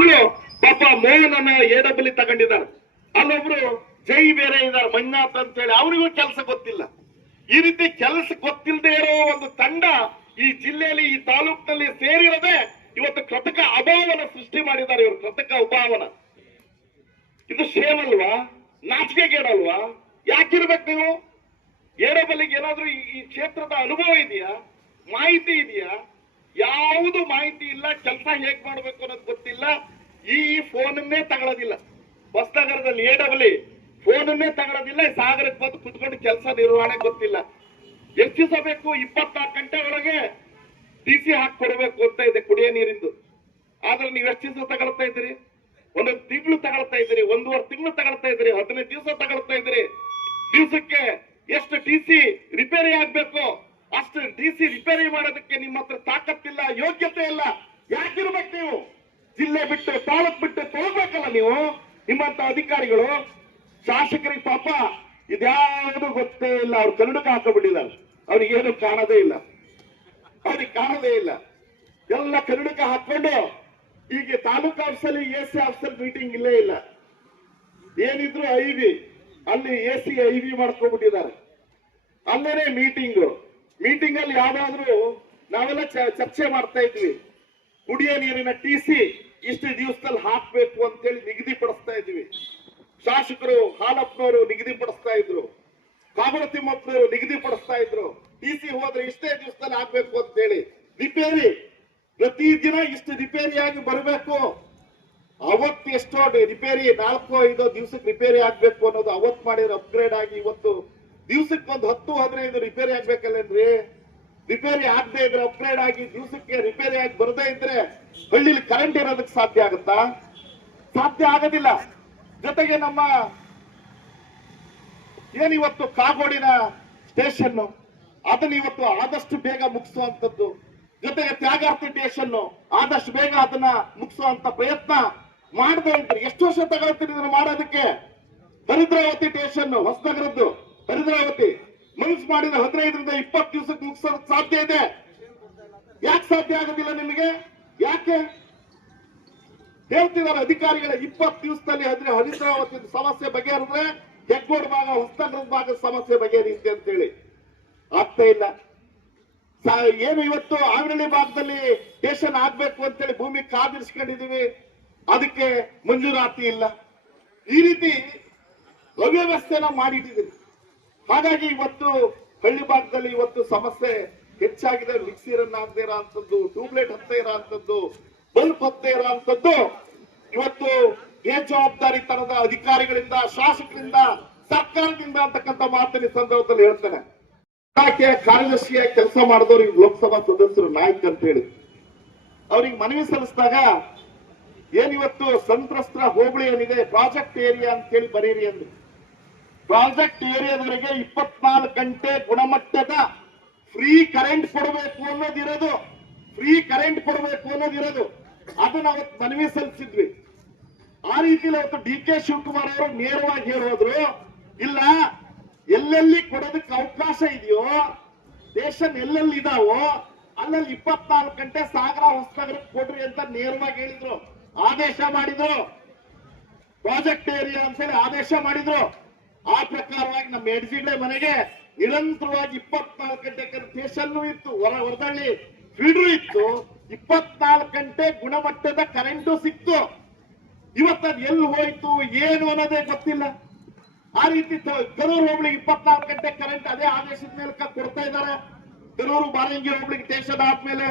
ತಿಂಗಳು ಪಾಪ ಮೋಹನನ್ನ ಎಡಬಲಿ ತಗೊಂಡಿದ್ದಾರೆ. ಅಲ್ಲೊಬ್ರು ಜೈ ಬೇರೆ ಇದ್ದಾರೆ, ಮಂಜುನಾಥ್ ಅಂತ ಹೇಳಿ ಅವರಿಗೂ ಕೆಲಸ ಗೊತ್ತಿಲ್ಲ. ಈ ರೀತಿ ಕೆಲಸ ಗೊತ್ತಿಲ್ಲದೆ ಇರೋ ಒಂದು ತಂಡ ಈ ಜಿಲ್ಲೆಯಲ್ಲಿ, ಈ ತಾಲೂಕಿನಲ್ಲಿ ಸೇರಿರದೆ ಇವತ್ತು ಕೃತಕ ಅಭಾವನ ಸೃಷ್ಟಿ ಮಾಡಿದ್ದಾರೆ ಇವರು, ಕೃತಕ ಅಭಾವನ. ಇದು ಶೇಮ್ ಅಲ್ವಾ ನಾಚಿಕೆಗೇಡಲ್ವಾ? ಯಾಕಿರ್ಬೇಕು ನೀವು? ಏಡಬಲಿಗೆ ಏನಾದ್ರೂ ಈ ಕ್ಷೇತ್ರದ ಅನುಭವ ಇದೆಯಾ? ಮಾಹಿತಿ ಇದೆಯಾ? ಯಾವುದು ಮಾಹಿತಿ ಇಲ್ಲ, ಕೆಲಸ ಹೇಗ್ ಮಾಡ್ಬೇಕು ಅನ್ನೋದು ಗೊತ್ತಿಲ್ಲ. ಈ ಫೋನನ್ನೇ ತಗೊಳ್ಳೋದಿಲ್ಲ ಹೊಸನಗರದಲ್ಲಿ ಡಬ್ಲಿ ಫೋನನ್ನೇ ತಗೊಳ್ಳೋದಿಲ್ಲ ಸಾಗರಕ್ಕೆ ಬಂದು ಕುತ್ಕೊಂಡು ಕೆಲಸ ನಿರ್ವಹಣೆ ಗೊತ್ತಿಲ್ಲ. ಹೆಚ್ಚಿಸಬೇಕು ಇಪ್ಪತ್ನಾಲ್ಕು ಗಂಟೆ ಒಳಗೆ ಡಿ ಸಿ ಹಾಕಿ ಕೊಡಬೇಕು ಅಂತ ಇದೆ ಕುಡಿಯೋ ನೀರಿಂದು. ಆದ್ರೆ ನೀವು ಎಷ್ಟು ದಿವಸ ತಗೊಳ್ತಾ ಇದ್ದೀರಿ? ಒಂದೊಂದು ತಿಂಗಳು ತಗೊಳ್ತಾ ಇದ್ದೀರಿ, ಒಂದೂವರೆ ತಿಂಗಳು ತಗೊಳ್ತಾ ಇದ್ದೀರಿ, ಹದಿನೈದು ದಿವಸ ತಗೊಳ್ತಾ ಇದ್ದೀರಿ. ದಿವಸಕ್ಕೆ ಎಷ್ಟು ಟಿ ಸಿ ರಿಪೇರಿ ಆಗ್ಬೇಕು? ಅಷ್ಟು ಡಿ ಸಿ ರಿಪೇರಿ ಮಾಡೋದಕ್ಕೆ ನಿಮ್ಮ ಹತ್ರ ತಾಕತ್ತಿಲ್ಲ, ಯೋಗ್ಯತೆ ಇಲ್ಲ. ಯಾಕಿರ್ಬೇಕು ನೀವು? ಜಿಲ್ಲೆ ಬಿಟ್ಟು, ತಾಲೂಕ್ ಬಿಟ್ಟು ತಗೋಬೇಕಲ್ಲ ನೀವು? ನಿಮ್ಮಂತ ಅಧಿಕಾರಿಗಳು, ಶಾಸಕರಿಗೆ ಪಾಪ ಇದ್ಯಾವುದು ಗೊತ್ತೇ ಇಲ್ಲ. ಅವ್ರು ಕನ್ನಡಕ್ಕೆ ಹಾಕಬಿಟ್ಟಿದ್ದಾರೆ. ಅವ್ರಿಗೆ ಏನು ಕಾಣದೇ ಇಲ್ಲ. ಅವ್ರಿಗೆ ಕಾಣದೇ ಇಲ್ಲ. ಎಲ್ಲ ಕನ್ನಡಕ್ಕೆ ಹಾಕೊಂಡು ಈಗ ತಾಲೂಕು ಆಫೀಸಲ್ಲಿ ಎ ಸಿ ಆಫೀಸಲ್ಲಿ ಮೀಟಿಂಗ್ ಇಲ್ಲೇ ಇಲ್ಲ. ಏನಿದ್ರು ಐ ವಿ, ಅಲ್ಲಿ ಎ ಸಿ ಐ ವಿ ಮಾಡ್ಕೊಂಡ್ಬಿಟ್ಟಿದ್ದಾರೆ. ಅಲ್ಲೇನೆ ಮೀಟಿಂಗ್ ಮೀಟಿಂಗ್ ಅಲ್ಲಿ ಯಾವ್ದಾದ್ರು ನಾವೆಲ್ಲ ಚರ್ಚೆ ಮಾಡ್ತಾ ಇದ್ವಿ. ಕುಡಿಯ ನೀರಿನ ಟಿ ಸಿ ಇಷ್ಟು ದಿವಸದಲ್ಲಿ ಹಾಕ್ಬೇಕು ಅಂತೇಳಿ ನಿಗದಿಪಡಿಸ್ತಾ ಇದ್ವಿ. ಶಾಸಕರು ಹಾಲಪ್ಪನವರು ನಿಗದಿಪಡಿಸ್ತಾ ಇದ್ರು. ಕಾಮರ ತಿಮ್ಮಪ್ಪನವರು ನಿಗದಿಪಡಿಸ್ತಾ ಇದ್ರು. ಟಿ ಸಿ ಹೋದ್ರೆ ಇಷ್ಟೇ ದಿವಸದಲ್ಲಿ ಆಗ್ಬೇಕು ಅಂತೇಳಿ. ರಿಪೇರಿ ಪ್ರತಿ ದಿನ ಇಷ್ಟು ರಿಪೇರಿಯಾಗಿ ಬರಬೇಕು. ಅವತ್ತು ಎಷ್ಟೋ ರಿಪೇರಿ, ನಾಲ್ಕು ಐದೋ ದಿವಸಕ್ಕೆ ರಿಪೇರಿ ಆಗ್ಬೇಕು ಅನ್ನೋದು ಅವತ್ತು ಮಾಡಿರೋ ಅಪ್ಗ್ರೇಡ್ ಆಗಿ ಇವತ್ತು ದಿವಸಕ್ಕೆ ಒಂದು ಹತ್ತು, ಹದಿನೈದು ರಿಪೇರಿ ಆಗ್ಬೇಕಲ್ಲೇನ್ರಿ ರಿಪೇರಿ ಆಗದೆ ಇದ್ರೆ ಅಪ್ಗ್ರೇಡ್ ಆಗಿ ದಿವಸಕ್ಕೆ ರಿಪೇರಿ ಆಗಿ ಬರದೇ ಇದ್ರೆ ಹಳ್ಳಿಲಿ ಕರೆಂಟ್ ಇರೋದಕ್ಕೆ ಸಾಧ್ಯ ಆಗುತ್ತಾ? ಸಾಧ್ಯ ಆಗೋದಿಲ್ಲ. ಜೊತೆಗೆ ನಮ್ಮ ಏನಿವತ್ತು ಕಾಗೋಡಿನ ಸ್ಟೇಷನ್ ಅದನ್ನ ಇವತ್ತು ಆದಷ್ಟು ಬೇಗ ಮುಗಿಸುವಂತದ್ದು ಜೊತೆಗೆ ತ್ಯಾಗಾರ್ತಿ ಸ್ಟೇಷನ್ ಆದಷ್ಟು ಬೇಗ ಅದನ್ನ ಮುಗಿಸುವಂತ ಪ್ರಯತ್ನ ಮಾಡದೇ ಇದ್ರೆ ಎಷ್ಟು ವರ್ಷ ತಗೊಳ್ತೀರಿ ಇದನ್ನ ಮಾಡೋದಕ್ಕೆ? ಹರಿದ್ರಾವತಿ ಸ್ಟೇಷನ್ ಹೊಸನಗರದ್ದು. ಹರಿದ್ರಾವತಿ ಮನ್ಸ್ ಮಾಡಿದ ಹದಿನೈದರಿಂದ ಇಪ್ಪತ್ತು ದಿವಸಕ್ಕೆ ಮುಗಿಸೋದಕ್ಕೆ ಸಾಧ್ಯ ಇದೆ. ಯಾಕೆ ಸಾಧ್ಯ ಆಗೋದಿಲ್ಲ ನಿಮಗೆ? ಯಾಕೆ? ಹೇಳ್ತಿದ್ದಾರೆ ಅಧಿಕಾರಿಗಳ ಇಪ್ಪತ್ತು ದಿವಸದಲ್ಲಿ ಹದಿನ ಹರಿದ್ರಾವತಿ ಸಮಸ್ಯೆ ಬಗೆಹರಿದ್ರೆ ಹೆಗ್ಗೋಡ್ ಭಾಗ, ಹೊಸನಗರದ ಭಾಗದ ಸಮಸ್ಯೆ ಬಗೆಹರಿಯುತ್ತೆ ಅಂತೇಳಿ. ಆಗ್ತಾ ಇಲ್ಲ. ಏನು ಇವತ್ತು ಆಂಗ್ರಳ್ಳಿ ಭಾಗದಲ್ಲಿ ಸ್ಟೇಷನ್ ಆಗ್ಬೇಕು ಅಂತೇಳಿ ಭೂಮಿ ಕಾದಿರಿಸ್ಕೊಂಡಿದೀವಿ ಅದಕ್ಕೆ ಮಂಜೂರಾತಿ ಇಲ್ಲ. ಈ ರೀತಿ ಅವ್ಯವಸ್ಥೆನ ಮಾಡಿಟ್ಟಿದ್ದೀವಿ ಹಾಗಾಗಿ ಇವತ್ತು ಹಳ್ಳಿ ಭಾಗದಲ್ಲಿ ಇವತ್ತು ಸಮಸ್ಯೆ ಹೆಚ್ಚಾಗಿದೆ. ಮಿಕ್ಸಿರನ್ನ ಆಗದೆ ಇರೋ ಅಂತದ್ದು ಟ್ಯೂಬ್ಲೈಟ್ ಹತ್ತೆ ಇರೋ ಅಂತದ್ದು ಬಲ್ಬ್ ಹತ್ತೆ ಇರೋ ಇವತ್ತು ಬೇಜವಾಬ್ದಾರಿತನದ ಅಧಿಕಾರಿಗಳಿಂದ, ಶಾಸಕರಿಂದ, ಸರ್ಕಾರದಿಂದ ಅಂತಕ್ಕಂಥ ಮಾತಿನ ಸಂದರ್ಭದಲ್ಲಿ ಹೇಳ್ತೇನೆ. ಇಲಾಖೆ ಕಾರ್ಯದರ್ಶಿಯಾಗಿ ಕೆಲಸ ಮಾಡಿದವರು ಲೋಕಸಭಾ ಸದಸ್ಯರು ನಾಯಕ ಅಂತ ಹೇಳಿ. ಅವ್ರಿಗೆ ಮನವಿ ಸಲ್ಲಿಸಿದಾಗ ಏನಿವತ್ತು ಸಂತ್ರಸ್ತ್ರ ಹೋಬಳಿ ಏನಿದೆ ಪ್ರಾಜೆಕ್ಟ್ ಏರಿಯಾ ಅಂತ ಹೇಳಿ ಬರೀರಿ ಅಂದ್ರು. ಪ್ರಾಜೆಕ್ಟ್ ಏರಿಯಾದವರಿಗೆ ಇಪ್ಪತ್ನಾಲ್ಕು ಗಂಟೆ ಗುಣಮಟ್ಟದ ಫ್ರೀ ಕರೆಂಟ್ ಕೊಡಬೇಕು ಅನ್ನೋದಿರೋದು. ಫ್ರೀ ಕರೆಂಟ್ ಕೊಡಬೇಕು ಅನ್ನೋದಿರೋದು. ಅದನ್ನ ಅವತ್ತು ಮನವಿ ಸಲ್ಲಿಸಿದ್ವಿ. ಆ ರೀತಿಯಲ್ಲಿ ಅವತ್ತು ಡಿ ಕೆ ಶಿವಕುಮಾರ್ ಅವರು ನೇರವಾಗಿ ಹೇಳೋದ್ರು ಇಲ್ಲ, ಎಲ್ಲೆಲ್ಲಿ ಕೊಡೋದಕ್ಕೆ ಅವಕಾಶ ಇದೆಯೋ ಸ್ಟೇಷನ್ ಎಲ್ಲೆಲ್ಲಿ ಇದಾವೋ, ಅಲ್ಲಲ್ಲಿ ಇಪ್ಪತ್ನಾಲ್ಕು ಗಂಟೆ ಸಾಗರ ಹೊಸನಗರಕ್ಕೆ ಕೊಡ್ರಿ ಅಂತ ನೇರವಾಗಿ ಹೇಳಿದ್ರು. ಆದೇಶ ಮಾಡಿದ್ರು. ಪ್ರಾಜೆಕ್ಟ್ ಏರಿಯಾ ಅಂತ ಹೇಳಿ ಆದೇಶ ಮಾಡಿದ್ರು. ಆ ಪ್ರಕಾರವಾಗಿ ನಮ್ಮ ಎಡ್ಜಿಡ್ಲೆ ಮನೆಗೆ ನಿರಂತರವಾಗಿ ಇಪ್ಪತ್ನಾಲ್ಕು ಗಂಟೆ ಸ್ಟೇಷನ್ ಇತ್ತು. ಹೊರ ಹೊರದಳ್ಳಿ ಫೀಡ್ರು ಇತ್ತು. ಇಪ್ಪತ್ನಾಲ್ಕು ಗಂಟೆ ಗುಣಮಟ್ಟದ ಕರೆಂಟು ಸಿಕ್ತು. ಇವತ್ತದು ಎಲ್ಲಿ ಹೋಯ್ತು, ಏನು ಅನ್ನೋದೇ ಗೊತ್ತಿಲ್ಲ. ಆ ರೀತಿ ಕರೂರು ಹೋಬಳಿಗೆ ಇಪ್ಪತ್ನಾಲ್ಕು ಗಂಟೆ ಕರೆಂಟ್ ಅದೇ ಆದೇಶದ ಮೇಲೆ ಕೊಡ್ತಾ ಇದ್ದಾರೆ. ಕರೂರು ಬಾರಂಗಿ ಹೋಬಳಿಗೆ ಸ್ಟೇಷನ್ ಆದ್ಮೇಲೆ.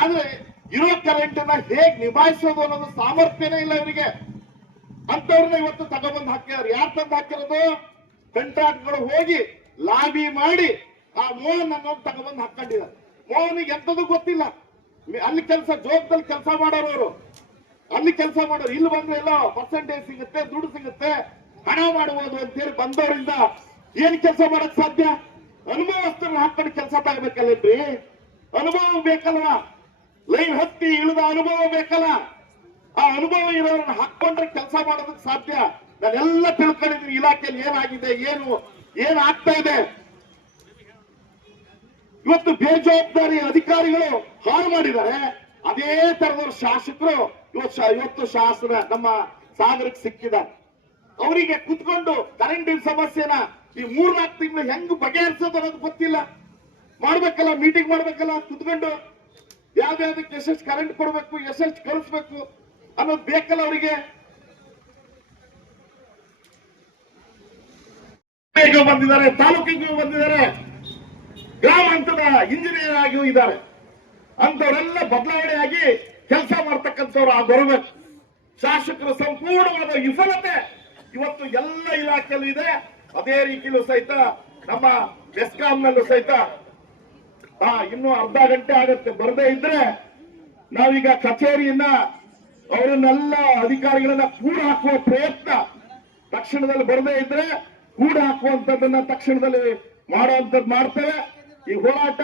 ಆದ್ರೆ ಇರೋ ಕರೆಂಟ್ ಅನ್ನ ಹೇಗ್ ನಿಭಾಯಿಸೋದು ಅನ್ನೋದು ಸಾಮರ್ಥ್ಯನೇ ಇಲ್ಲ ಇವರಿಗೆ. ಅಂತವ್ರನ್ನ ಇವತ್ತು ತಗೊಬಂದು ಹಾಕ್ಯಾರ. ಯಾರು ತಂದು ಹಾಕಿರೋದು ಕಂಟ್ರಾಕ್ಟ್ಗಳು ಹೋಗಿ ಲಾಬಿ ಮಾಡಿ ಆ ಮೋಹನ್ ಅನ್ನೋದು ತಗೊಬಂದು ಹಾಕೊಂಡಿದ್ದಾರೆ ಮೋಹನ್ ಎಂತದು ಗೊತ್ತಿಲ್ಲ. ಅಲ್ಲಿ ಕೆಲಸ ಜೋಗದಲ್ಲಿ ಕೆಲಸ ಮಾಡೋರು ಅವರು. ಅಲ್ಲಿ ಕೆಲಸ ಮಾಡೋರು. ಇಲ್ಲಿ ಬಂದ್ರೆ ಎಲ್ಲ ಪರ್ಸೆಂಟೇಜ್ ಸಿಗುತ್ತೆ, ದುಡ್ಡು ಸಿಗುತ್ತೆ. ಹಣ ಮಾಡಬಹುದು ಅಂತೇಳಿ ಬಂದವರಿಂದ ಏನ್ ಕೆಲಸ ಮಾಡಕ್ ಸಾಧ್ಯ? ಅನುಭವಸ್ಥರನ್ನ ಹಾಕೊಂಡು ಕೆಲಸ ತಗಬೇಕಲ್ಲೇನ್ರಿ? ಅನುಭವ ಬೇಕಲ್ವಾ? ಲೈನ್ ಹತ್ತಿ ಇಳಿದ ಅನುಭವ ಬೇಕಲ್ಲ? ಆ ಅನುಭವ ಇರೋರನ್ನ ಹಾಕೊಂಡ್ರೆ ಕೆಲಸ ಮಾಡೋದಕ್ಕೆ ಸಾಧ್ಯ. ನಾನೆಲ್ಲ ತಿಳ್ಕೊಂಡಿದ್ದೀನಿ, ಇಲಾಖೆಯಲ್ಲಿ ಏನಾಗಿದೆ, ಏನು, ಏನ್ ಆಗ್ತಾ ಇದೆ. ಇವತ್ತು ಬೇಜವಾಬ್ದಾರಿ ಅಧಿಕಾರಿಗಳು ಹಾಳು ಮಾಡಿದ್ದಾರೆ. ಅದೇ ತರದವ್ರ ಶಾಸಕರು ಇವತ್ತು ಇವತ್ತು ಶಾಸನ, ನಮ್ಮ ಸಾಗರಕ್ಕೆ ಸಿಕ್ಕಿದ್ದಾರೆ. ಅವರಿಗೆ ಕುತ್ಕೊಂಡು ಕರೆಂಟಿನ ಸಮಸ್ಯೆನ ಈ ಮೂರ್ನಾಲ್ಕು ತಿಂಗಳು ಹೆಂಗ್ ಬಗೆಹರಿಸೋದು ಅನ್ನೋದು ಗೊತ್ತಿಲ್ಲ. ಮಾಡ್ಬೇಕಲ್ಲ ಮೀಟಿಂಗ್ ಮಾಡ್ಬೇಕಲ್ಲ, ಕುತ್ಕೊಂಡು ಯಾವ್ದಾವ್ದಕ್ಕೆ ಎಷ್ಟೆಷ್ಟು ಕರೆಂಟ್ ಕೊಡ್ಬೇಕು ಎಷ್ಟೆಷ್ಟು ಕಳಿಸ್ಬೇಕು ಅನ್ನೋದು ಬೇಕಲ್ಲ ಅವರಿಗೆ. ಬಂದಿದ್ದಾರೆ, ತಾಲೂಕಿಗೂ ಬಂದಿದ್ದಾರೆ. ಗ್ರಾಮ ಹಂತದ ಇಂಜಿನಿಯರ್ ಆಗಿಯೂ ಇದ್ದಾರೆ. ಅಂತವರೆಲ್ಲ ಬದಲಾವಣೆ ಆಗಿ ಕೆಲಸ ಮಾಡ್ತಕ್ಕಂಥವ್ರು ಆ ಬರಬೇಕು ಶಾಸಕರ ಸಂಪೂರ್ಣವಾದ ವಿಫಲತೆ ಇವತ್ತು ಎಲ್ಲ ಇಲಾಖೆಯಲ್ಲೂ ಇದೆ. ಅದೇ ರೀತಿಯಲ್ಲೂ ಸಹಿತ ನಮ್ಮ ಬೆಸ್ಕಾಂನಲ್ಲೂ ಸಹಿತ, ಆ, ಇನ್ನು ಅರ್ಧ ಗಂಟೆ ಆಗತ್ತೆ. ಬರದೇ ಇದ್ರೆ ನಾವೀಗ ಕಚೇರಿಯನ್ನ ಅವರನ್ನೆಲ್ಲ ಅಧಿಕಾರಿಗಳನ್ನ ಕೂಡ ಹಾಕುವ ಪ್ರಯತ್ನ ತಕ್ಷಣದಲ್ಲಿ ಬರದೇ ಇದ್ರೆ ಕೂಡ ಹಾಕುವಂತದ್ದನ್ನ ತಕ್ಷಣದಲ್ಲಿ ಮಾಡುವಂತದ್ದು ಮಾಡ್ತೇವೆ. ಈ ಹೋರಾಟ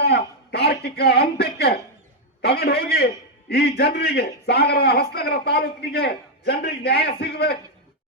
ತಾರ್ಕಿಕ ಅಂತ್ಯಕ್ಕೆ ತಗೊಂಡು ಹೋಗಿ ಈ ಜನರಿಗೆ ಸಾಗರ, ಹೊಸನಗರ ತಾಲೂಕಿಗೆ ಜನರಿಗೆ ನ್ಯಾಯ ಸಿಗಬೇಕು.